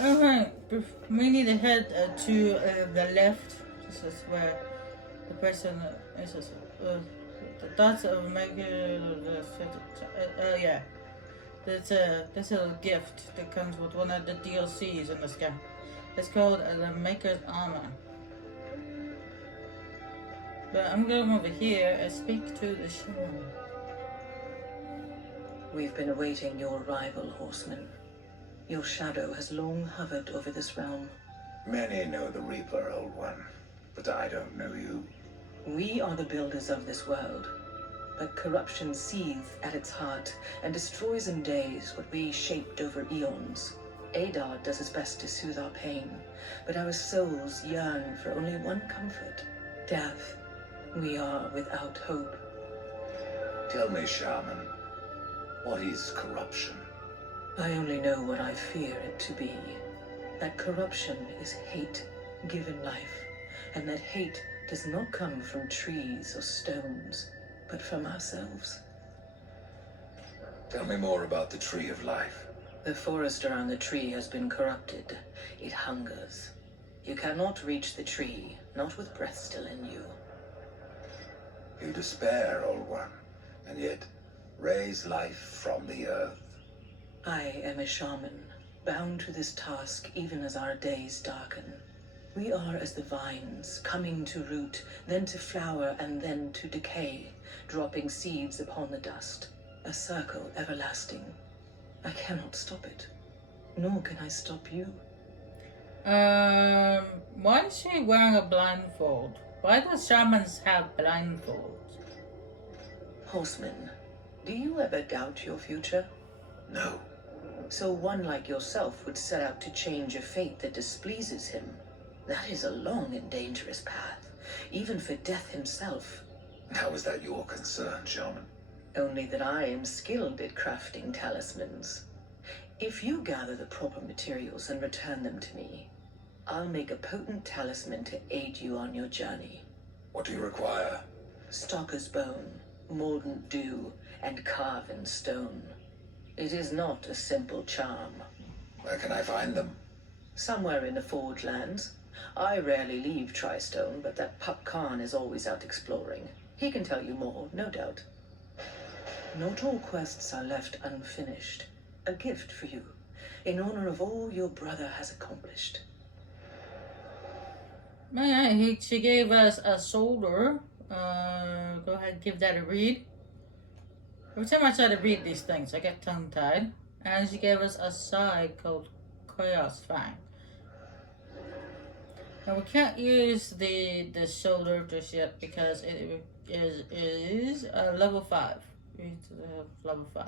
Okay, we need to head to the left. This is where the person is. The dots of mega. Yeah. That's a gift that comes with one of the DLCs in this game. It's called the Maker's Armor. But I'm going over here and speak to the shaman. We've been awaiting your arrival, horseman. Your shadow has long hovered over this realm. Many know the Reaper, Old One, but I don't know you. We are the builders of this world, but corruption seethes at its heart and destroys in days what we shaped over eons. Adar does his best to soothe our pain, but our souls yearn for only one comfort: death. We are without hope. Tell me, Shaman, what is corruption? I only know what I fear it to be. That corruption is hate given life, and that hate does not come from trees or stones, but from ourselves. Tell me more about the Tree of Life. The forest around the tree has been corrupted. It hungers. You cannot reach the tree, not with breath still in you. You despair, Old One, and yet raise life from the earth. I am a shaman, bound to this task even as our days darken. We are as the vines, coming to root, then to flower, and then to decay, dropping seeds upon the dust. A circle everlasting. I cannot stop it, nor can I stop you. Why is she wearing a blindfold? Why do shamans have blindfolds? Horseman, do you ever doubt your future? No. So one like yourself would set out to change a fate that displeases him. That is a long and dangerous path, even for Death himself. How is that your concern, Shaman? Only that I am skilled at crafting talismans. If you gather the proper materials and return them to me, I'll make a potent talisman to aid you on your journey. What do you require? Stalker's bone, mordant dew, and carven stone. It is not a simple charm. Where can I find them? Somewhere in the Forge Lands. I rarely leave Tristone, but that pup Khan is always out exploring. He can tell you more, no doubt. Not all quests are left unfinished. A gift for you, in honor of all your brother has accomplished. Man, she gave us a shoulder. Go ahead and give that a read. Every time I try to read these things, I get tongue-tied. And she gave us a side called Chaos Fang. Now we can't use the shoulder just yet because it is level 5. We need to have level 5.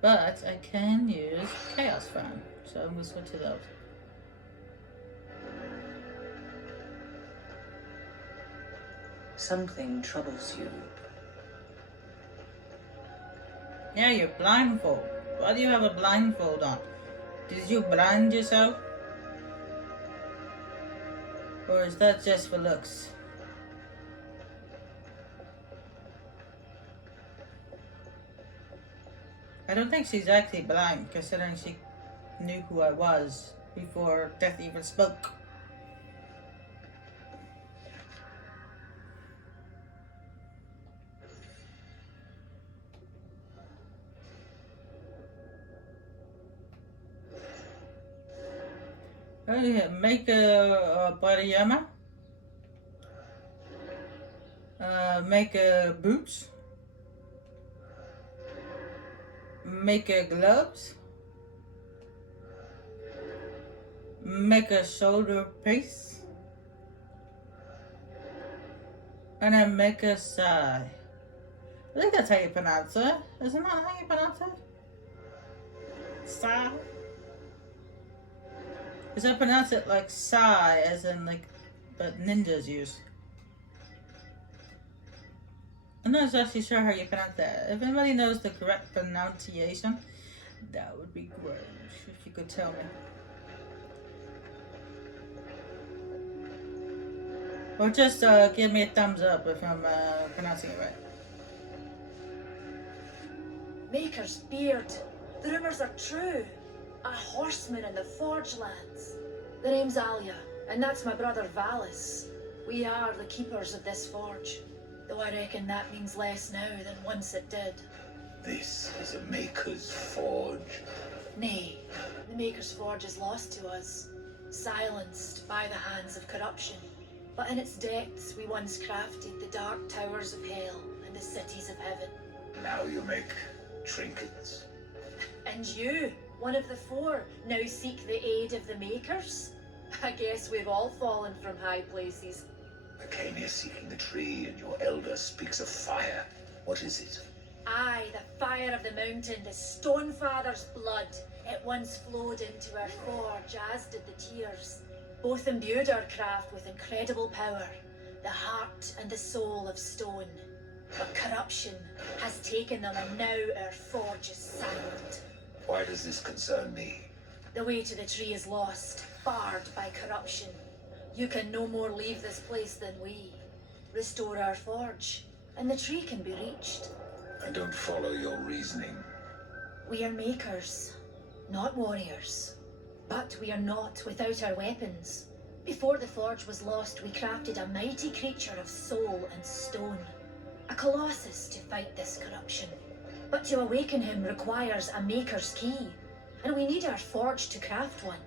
But I can use Chaos Fang, so I'm gonna switch to those. Something troubles you. Yeah, you're blindfold. Why do you have a blindfold on? Did you blind yourself? Or is that just for looks? I don't think she's actually blind, considering she knew who I was before Death even spoke. Oh yeah, make a Bariyama. Make a boots. Make a gloves. Make a shoulder piece. And then make a sai. I think that's how you pronounce it. Isn't that how you pronounce it? Sai? Because I pronounce it like sai, as in like, but ninjas use. I'm not exactly sure how you pronounce that. If anybody knows the correct pronunciation, that would be great if you could tell me. Or just give me a thumbs up if I'm pronouncing it right. Maker's beard. The rumors are true. A horseman in the Forge lands. The name's Alia, and that's my brother Valis. We are the keepers of this forge, though I reckon that means less now than once it did. This is a Maker's Forge. Nay, the Maker's Forge is lost to us, silenced by the hands of corruption. But in its depths we once crafted the dark towers of hell and the cities of heaven. Now you make trinkets. And you, one of the four, now seek the aid of the Makers? I guess we've all fallen from high places. I came here seeking the tree, and your elder speaks of fire. What is it? Aye, the fire of the mountain, the Stonefather's blood. It once flowed into our forge, as did the tears. Both imbued our craft with incredible power, the heart and the soul of stone. But corruption has taken them, and now our forge is silent. Why does this concern me? The way to the tree is lost, barred by corruption. You can no more leave this place than we. Restore our forge, and the tree can be reached. I don't follow your reasoning. We are makers, not warriors. But we are not without our weapons. Before the forge was lost, we crafted a mighty creature of soul and stone. A colossus to fight this corruption. But to awaken him requires a maker's key. And we need our forge to craft one.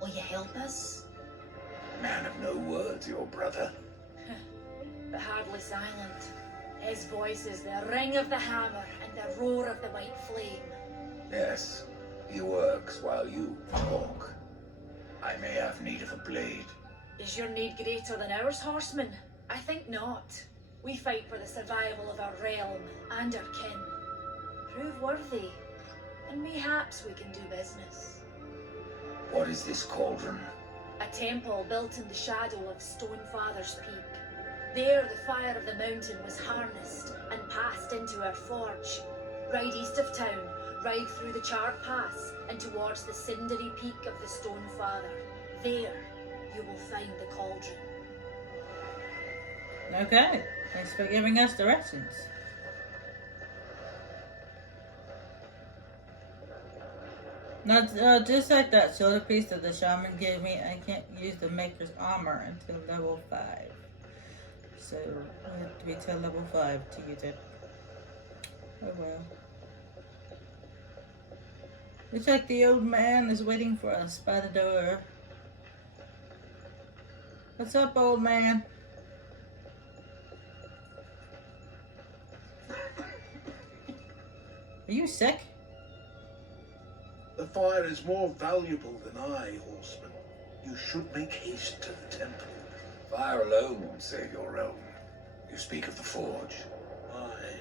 Will you help us? Man of no words, your brother. But hardly silent. His voice is the ring of the hammer and the roar of the white flame. Yes, he works while you talk. I may have need of a blade. Is your need greater than ours, horseman? I think not. We fight for the survival of our realm and our kin. Prove worthy, and mayhaps we can do business. What is this cauldron? A temple built in the shadow of Stonefather's Peak. There the fire of the mountain was harnessed and passed into our forge. Ride east of town, ride through the charred pass and towards the cindery peak of the Stonefather. There you will find the cauldron. Okay, thanks for giving us directions. Now, just like that shoulder piece that the shaman gave me, I can't use the Maker's armor until level 5. So, I have to be till level 5 to use it. Oh well. Looks like the old man is waiting for us by the door. What's up, old man? Are you sick? The fire is more valuable than I, horseman. You should make haste to the temple. Fire alone won't save your realm. You speak of the forge. Aye.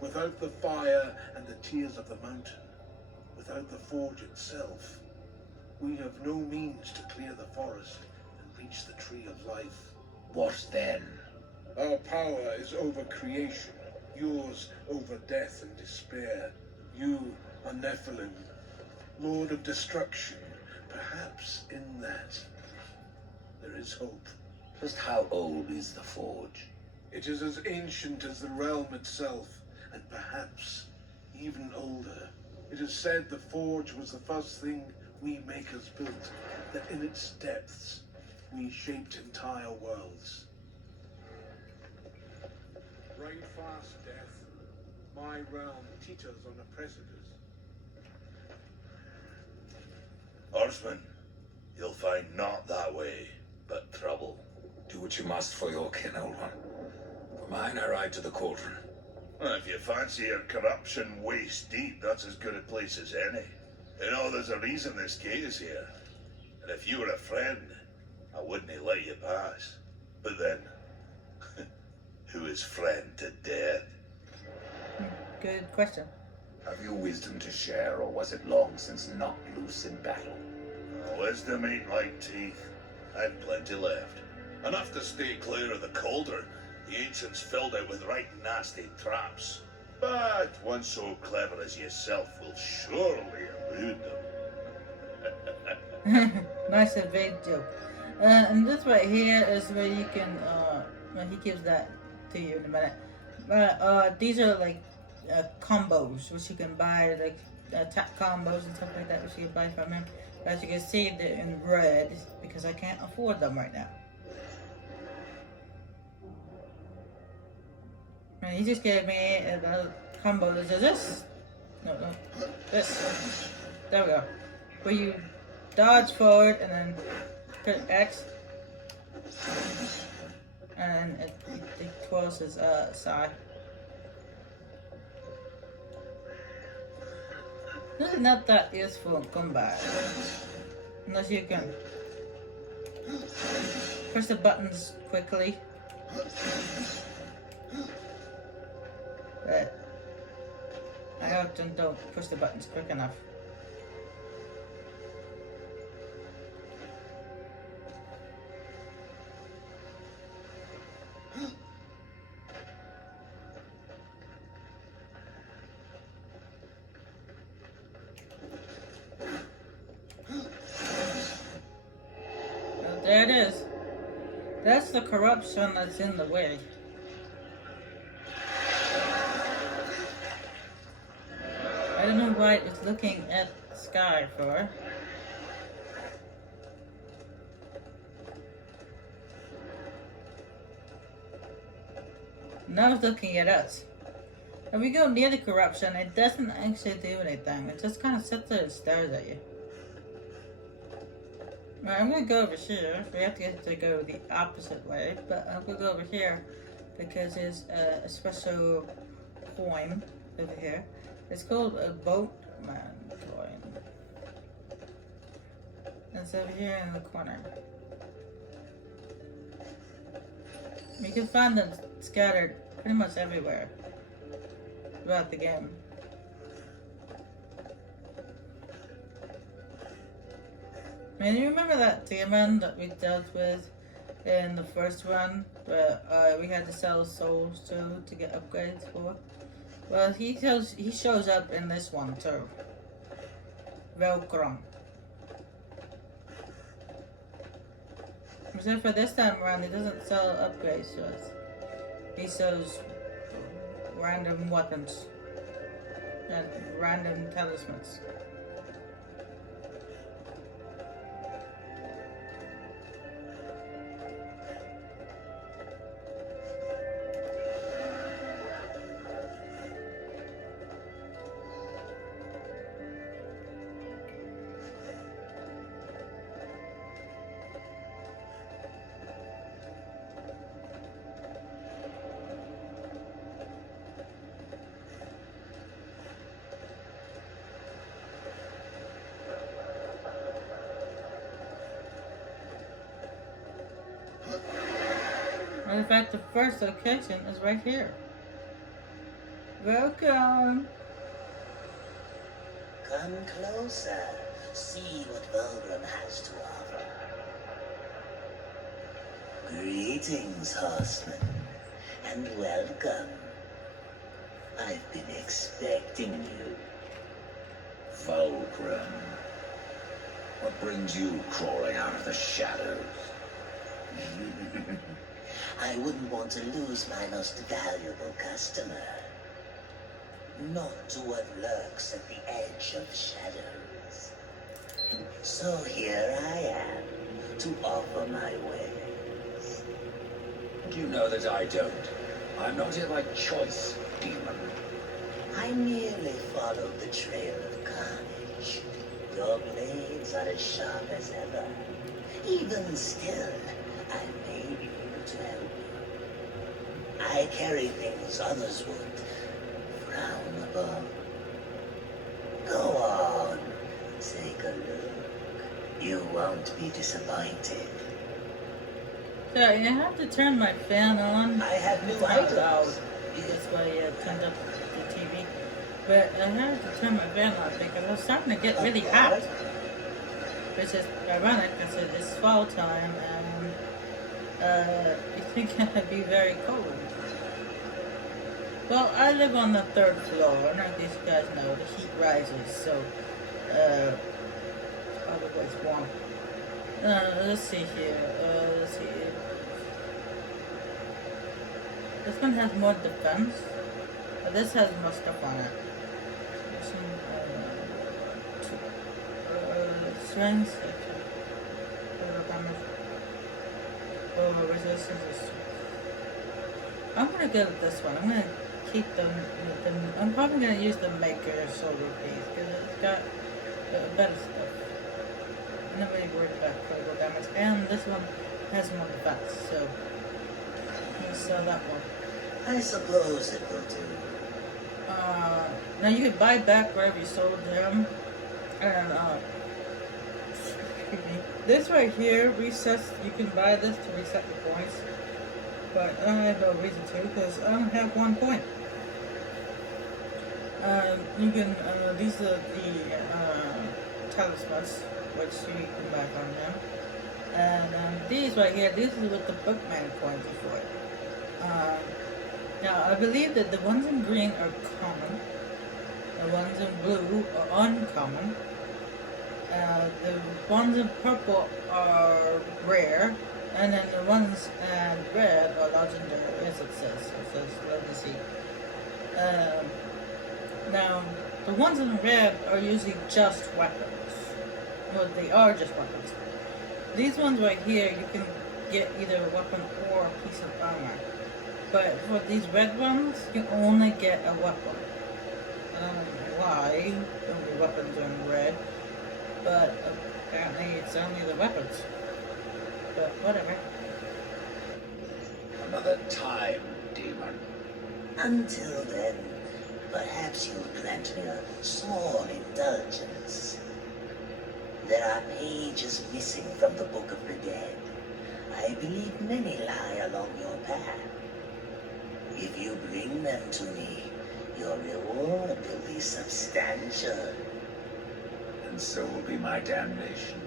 Without the fire and the tears of the mountain, without the forge itself, we have no means to clear the forest and reach the tree of life. What then? Our power is over creation, yours over death and despair. You are Nephilim, Lord of Destruction. Perhaps in that there is hope. Just how old is the forge? It is as ancient as the realm itself, and perhaps even older. It is said the forge was the first thing we makers built, that in its depths we shaped entire worlds. Ride fast, death. My realm teeters on a precipice. Horseman, you'll find not that way, but trouble. Do what you must for your kin, old one. For mine, I ride to the Cauldron. Well, if you fancy your corruption waist deep, that's as good a place as any. You know, there's a reason this gate is here. And if you were a friend, I wouldn't let you pass. But then, who is friend to death? Good question. Have you wisdom to share, or was it long since knocked loose in battle? Wisdom ain't like teeth. I've plenty left. Enough to stay clear of the Cauldron. The ancients filled it with right nasty traps. But one so clever as yourself will surely elude them. Nice and vague joke. And this right here is where you can, well, he gives that to you in a minute. But these are like combos, which you can buy like attack combos and stuff like that, which you can buy from him. But as you can see, they're in red because I can't afford them right now. And he just gave me a combo that does this. No, this. There we go. Where you dodge forward and then hit X. And it twirls his side. This is not that useful in combat. Unless you can press the buttons quickly. But I often don't push the buttons quick enough. There it is. That's the corruption that's in the way. I don't know why it's looking at the sky for. Now it's looking at us. If we go near the corruption, it doesn't actually do anything. It just kind of sits there and stares at you. Right, I'm gonna go over here. We have to get to go the opposite way, but I'm gonna go over here because there's a special coin over here. It's called a boatman coin. It's over here in the corner. You can find them scattered pretty much everywhere throughout the game. Man, you remember that demon that we dealt with in the first run, where we had to sell souls to get upgrades for? Well, he shows up in this one too. Cauldron. Except for this time around, he doesn't sell upgrades to us. He sells random weapons and random talismans. In fact, the first location is right here. Welcome! Come closer. See what Cauldron has to offer. Greetings, horseman, and welcome. I've been expecting you. Cauldron. What brings you crawling out of the shadows? I wouldn't want to lose my most valuable customer. Not to what lurks at the edge of shadows. So here I am to offer my wares. Do you know that I don't? I'm not yet my choice, demon. I merely followed the trail of carnage. Your blades are as sharp as ever. Even still, I may be able to help you. I carry things others would frown upon. Go on, take a look. You won't be disappointed. So I have to turn my fan on. I have new It's not loud. items. That's why I turned up the TV. But I had to turn my fan on because I was starting to get really hot. Which is ironic because it is fall time and you think it would be very cold. Well, I live on the 3rd floor, and as you guys know, the heat rises, so always warm. Let's see here. Let's see. This one has more defense. This has more stuff on it. strength. Damage. Oh, resistance is strength. I'm gonna go with this one. I'm gonna keep I'm probably gonna use the Maker Silver piece because it's got better stuff. I'm not really worried about critical damage, and this one has more defense, so I'm gonna sell that one. I suppose it will do. Now you can buy back wherever you sold them, and excuse me. This right here resets. You can buy this to reset the points, but I have no reason to because I only have 1 point. You can these are the talismans, which you can buy from them, and these right here. These are with the bookman coins for it. Now I believe that the ones in green are common. The ones in blue are uncommon. The ones in purple are rare, and then the ones in red are legendary, as it says. It says legacy. Now, the ones in red are usually just weapons. Well, they are just weapons. These ones right here, you can get either a weapon or a piece of armor. But for these red ones, you only get a weapon. I don't know why only weapons are in red, but apparently it's only the weapons. But whatever. Another time, demon. Until then, perhaps you'll grant me a small indulgence. There are pages missing from the Book of the Dead. I believe many lie along your path. If you bring them to me, your reward will be substantial. And so will be my damnation.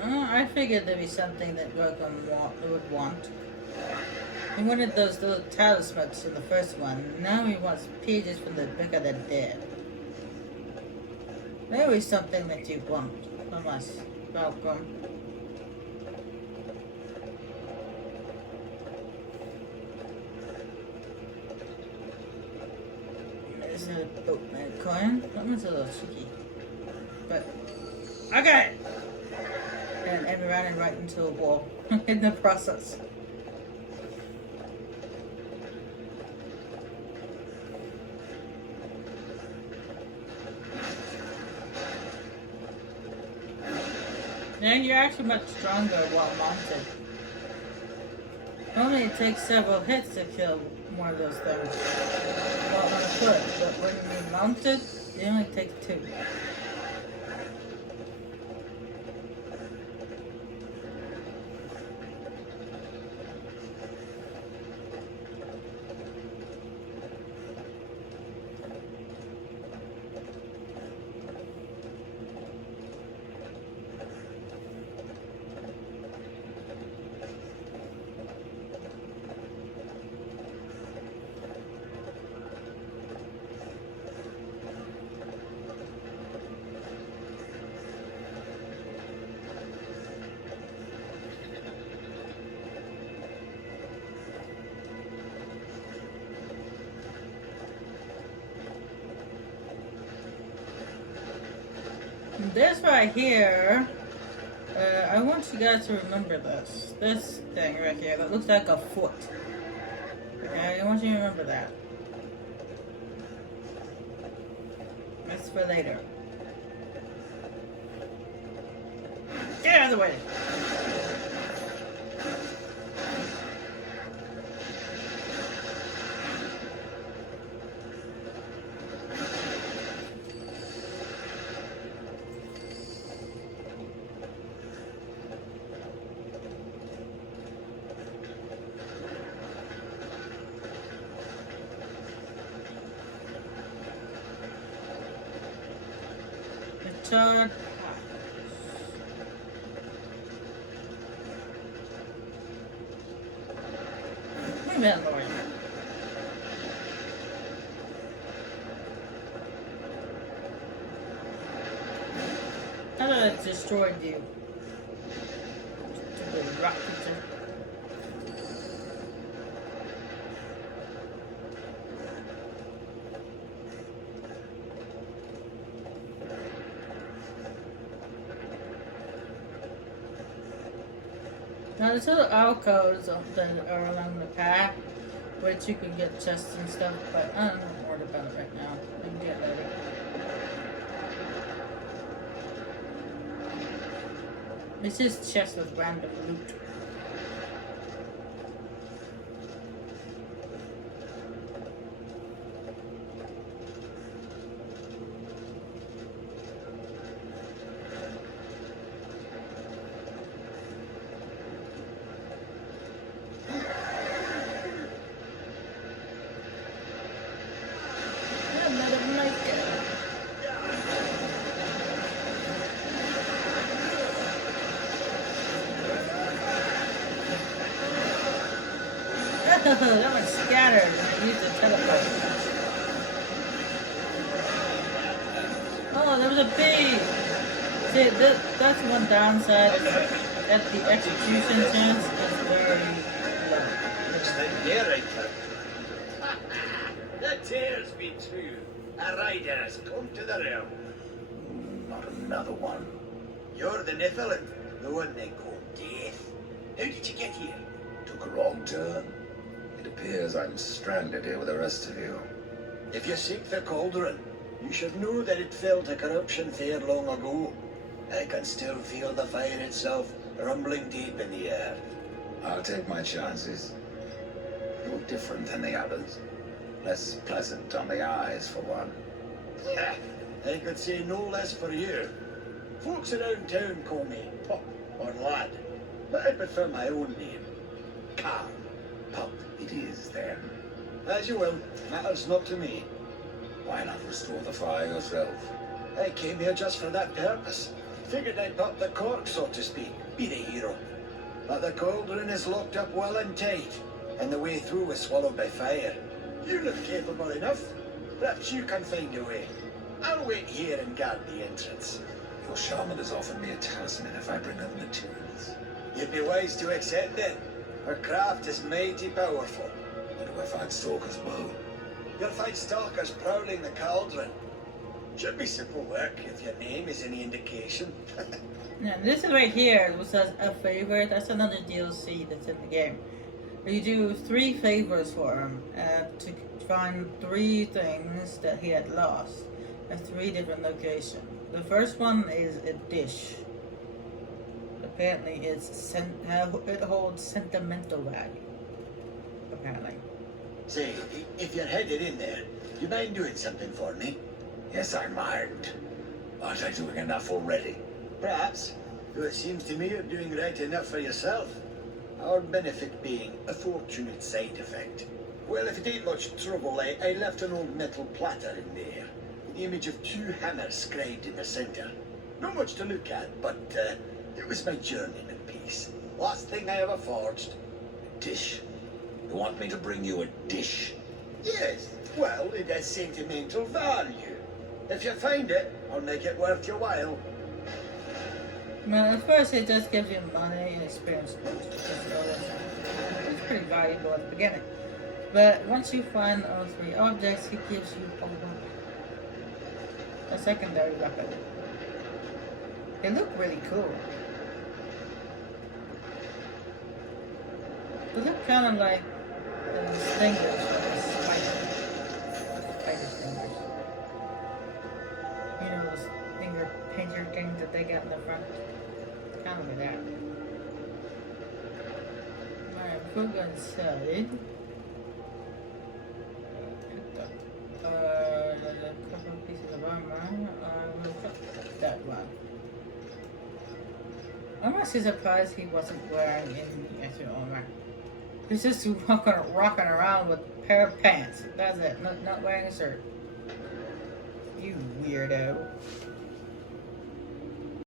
I figured there'd be something that Rogan would want. He wanted those little talismans in the first one. Now he wants pages from the Book of the Dead. Maybe something that you want from us, Malcolm. There's a boatman coin. That one's a little cheeky. But I got it! And ran it right into a wall in the process. Now you're actually much stronger while mounted. Normally it takes several hits to kill one of those things while on foot, but when you're mounted, it only takes 2. This right here, I want you guys to remember this. This thing right here that looks like a foot. Okay, I want you to remember that. That's for later. Get out of the way! Todd. Wait a minute, Lord. I thought I destroyed you. Stupid rock creature. Now there's little alcoves that are along the path, which you can get chests and stuff, but I don't know more about it right now. I can get it later. It's just chests with random loot. That one's scattered. Use the teleport. Oh, there was a bee! See, that's one downside. That the execution chance is very low. Looks like you're right for the tears be true. A rider has come to the realm. Not another one. You're the Nephilim, the one they call Death. How did you get here? Took a wrong turn. It appears I'm stranded here with the rest of you. If you seek the Cauldron, you should know that it fell to corruption fair long ago. I can still feel the fire itself rumbling deep in the earth. I'll take my chances. You're different than the others. Less pleasant on the eyes, for one. I could say no less for you. Folks around town call me Pup or Lad, but I prefer my own name. Carl. Pup it is, then. As you will, matters not to me. Why not restore the fire yourself? I came here just for that purpose. Figured I'd pop the cork, so to speak, be the hero. But the Cauldron is locked up well and tight, and the way through was swallowed by fire. You look capable enough. Perhaps you can find a way. I'll wait here and guard the entrance. Your shaman has offered me a talisman if I bring her the materials. You'd be wise to accept it. Her craft is mighty powerful. Where do I find Stalker's bow? You'll find stalkers prowling the Cauldron. Should be simple work if your name is any indication. Now, this is right here, which says a favor. That's another DLC that's in the game. You do 3 favors for him to find 3 things that he had lost at 3 different locations. The first one is a dish. Apparently, it holds sentimental value. Apparently. Say, if you're headed in there, you mind doing something for me? Yes, I mind. Aren't I doing enough already? Perhaps. Though it seems to me you're doing right enough for yourself. Our benefit being a fortunate side effect. Well, if it ain't much trouble, I left an old metal platter in there. The image of 2 hammers scribed in the center. Not much to look at, but it was my journeyman piece. Last thing I ever forged. A dish? You want me to bring you a dish? Yes, well, it has sentimental value. If you find it, I'll make it worth your while. Well, at first it just gives you money and experience points, because it's pretty valuable at the beginning. But once you find all 3 objects, it gives you a weapon. A secondary weapon. They look really cool. They look kind of like stingers, like spider stingers. You know those finger pincher things that they got in the front? Kind of like that. Alright, before we go inside, a couple of pieces of armor. I will put that one. I'm actually surprised he wasn't wearing any extra armor. He's just rocking around with a pair of pants. That's it. Not wearing a shirt. You weirdo.